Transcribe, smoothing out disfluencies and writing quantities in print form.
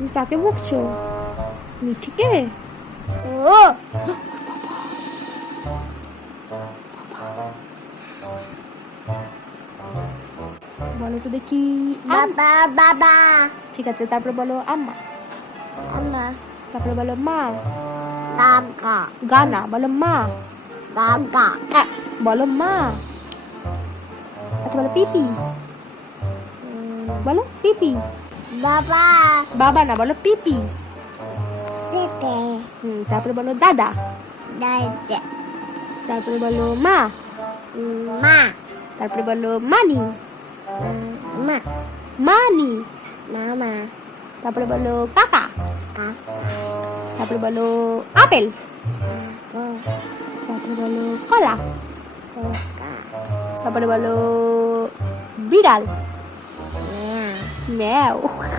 তুমি কাকে বকছো? মিঠিকে? ও বলো তো দেখি। বাবা বাবা ঠিক আছে, তারপরে বলো আম্মা। আম্মা তারপরে বলো মা। গাগা গানা বলো মা। গাগা বলো মা। আচ্ছা বলো পিপি। বলো পিপি। বাবা বাবা না, বলো পিপি। পেপে তারপরে বলো দাদা। দাদা তারপরে বলো মা। মা তারপরে বলো মানি। মা মানি। মামা তারপরে বলো কাকা। কাকা তারপরে বলো আপেল। আপো তারপরে বলো কলা। কোকা তারপরে বলো বিড়াল। মেয়া ম্যাও।